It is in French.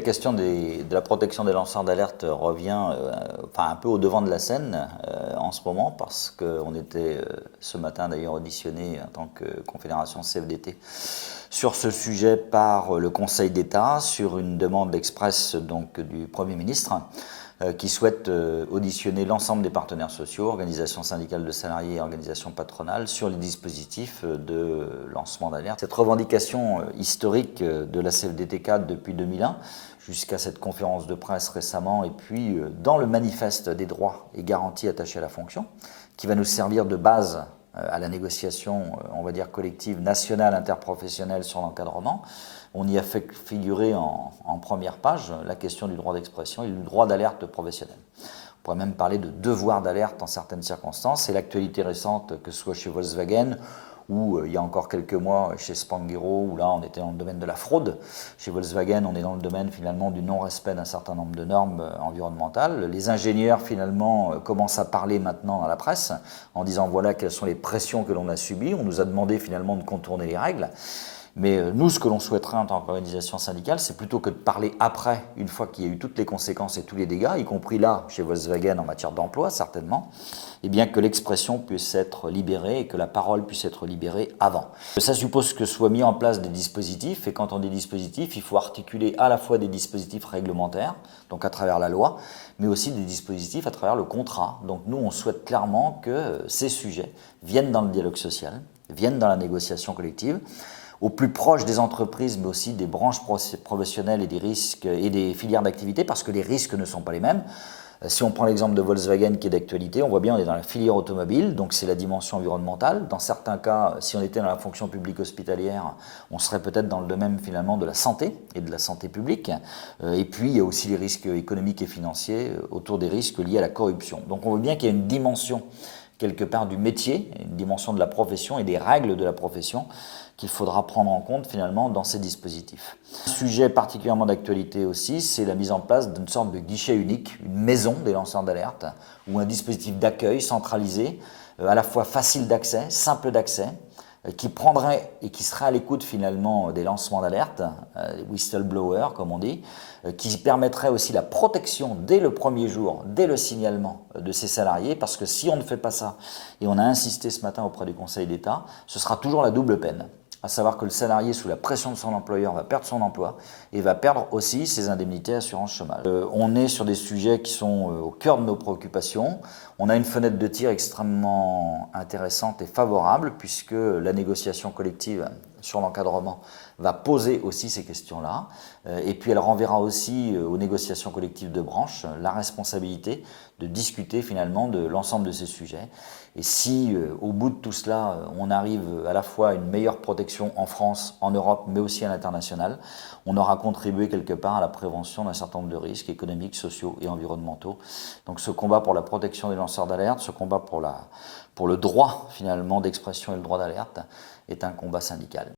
la question de la protection des lanceurs d'alerte revient un peu au devant de la scène en ce moment, parce qu'on était ce matin d'ailleurs auditionné en tant que Confédération CFDT sur ce sujet par le Conseil d'État, sur une demande express donc du Premier ministre qui souhaite auditionner l'ensemble des partenaires sociaux, organisations syndicales de salariés et organisations patronales, sur les dispositifs de lancement d'alerte. Cette revendication historique de la CFDT 4 depuis 2001, jusqu'à cette conférence de presse récemment, et puis dans le manifeste des droits et garanties attachés à la fonction, qui va nous servir de base à la négociation, on va dire, collective nationale interprofessionnelle sur l'encadrement. On y a fait figurer en première page la question du droit d'expression et du droit d'alerte professionnel. On pourrait même parler de devoir d'alerte en certaines circonstances. C'est l'actualité récente, que ce soit chez Volkswagen ou il y a encore quelques mois chez Spanghero, où là on était dans le domaine de la fraude. Chez Volkswagen, on est dans le domaine finalement du non-respect d'un certain nombre de normes environnementales. Les ingénieurs finalement commencent à parler maintenant dans la presse en disant voilà quelles sont les pressions que l'on a subies. On nous a demandé finalement de contourner les règles. Mais nous, ce que l'on souhaiterait en tant qu'organisation syndicale, c'est plutôt que de parler après, une fois qu'il y a eu toutes les conséquences et tous les dégâts, y compris là, chez Volkswagen, en matière d'emploi, certainement, et bien que l'expression puisse être libérée et que la parole puisse être libérée avant. Ça suppose que soient mis en place des dispositifs, et quand on dit dispositifs, il faut articuler à la fois des dispositifs réglementaires, donc à travers la loi, mais aussi des dispositifs à travers le contrat. Donc nous, on souhaite clairement que ces sujets viennent dans le dialogue social, viennent dans la négociation collective, au plus proche des entreprises, mais aussi des branches professionnelles et des risques et des filières d'activité, parce que les risques ne sont pas les mêmes. Si on prend l'exemple de Volkswagen qui est d'actualité, on voit bien on est dans la filière automobile, donc c'est la dimension environnementale. Dans certains cas, si on était dans la fonction publique hospitalière, on serait peut-être dans le domaine finalement de la santé et de la santé publique. Et puis il y a aussi les risques économiques et financiers autour des risques liés à la corruption. Donc on voit bien qu'il y a une dimension quelque part du métier, une dimension de la profession et des règles de la profession qu'il faudra prendre en compte finalement dans ces dispositifs. Un sujet particulièrement d'actualité aussi, c'est la mise en place d'une sorte de guichet unique, une maison des lanceurs d'alerte, ou un dispositif d'accueil centralisé, à la fois facile d'accès, simple d'accès, qui prendrait et qui serait à l'écoute finalement des lancements d'alerte, whistleblowers comme on dit, qui permettrait aussi la protection dès le premier jour, dès le signalement de ces salariés, parce que si on ne fait pas ça, et on a insisté ce matin auprès du Conseil d'État, ce sera toujours la double peine. À savoir que le salarié, sous la pression de son employeur, va perdre son emploi et va perdre aussi ses indemnités assurance chômage. On est sur des sujets qui sont au cœur de nos préoccupations. On a une fenêtre de tir extrêmement intéressante et favorable, puisque la négociation collective sur l'encadrement va poser aussi ces questions-là. Et puis elle renverra aussi aux négociations collectives de branche la responsabilité de discuter finalement de l'ensemble de ces sujets. Et si au bout de tout cela, on arrive à la fois à une meilleure protection en France, en Europe, mais aussi à l'international, on aura contribué quelque part à la prévention d'un certain nombre de risques économiques, sociaux et environnementaux. Donc ce combat pour la protection des lanceurs d'alerte, ce combat pour le droit finalement d'expression et le droit d'alerte est un combat syndical.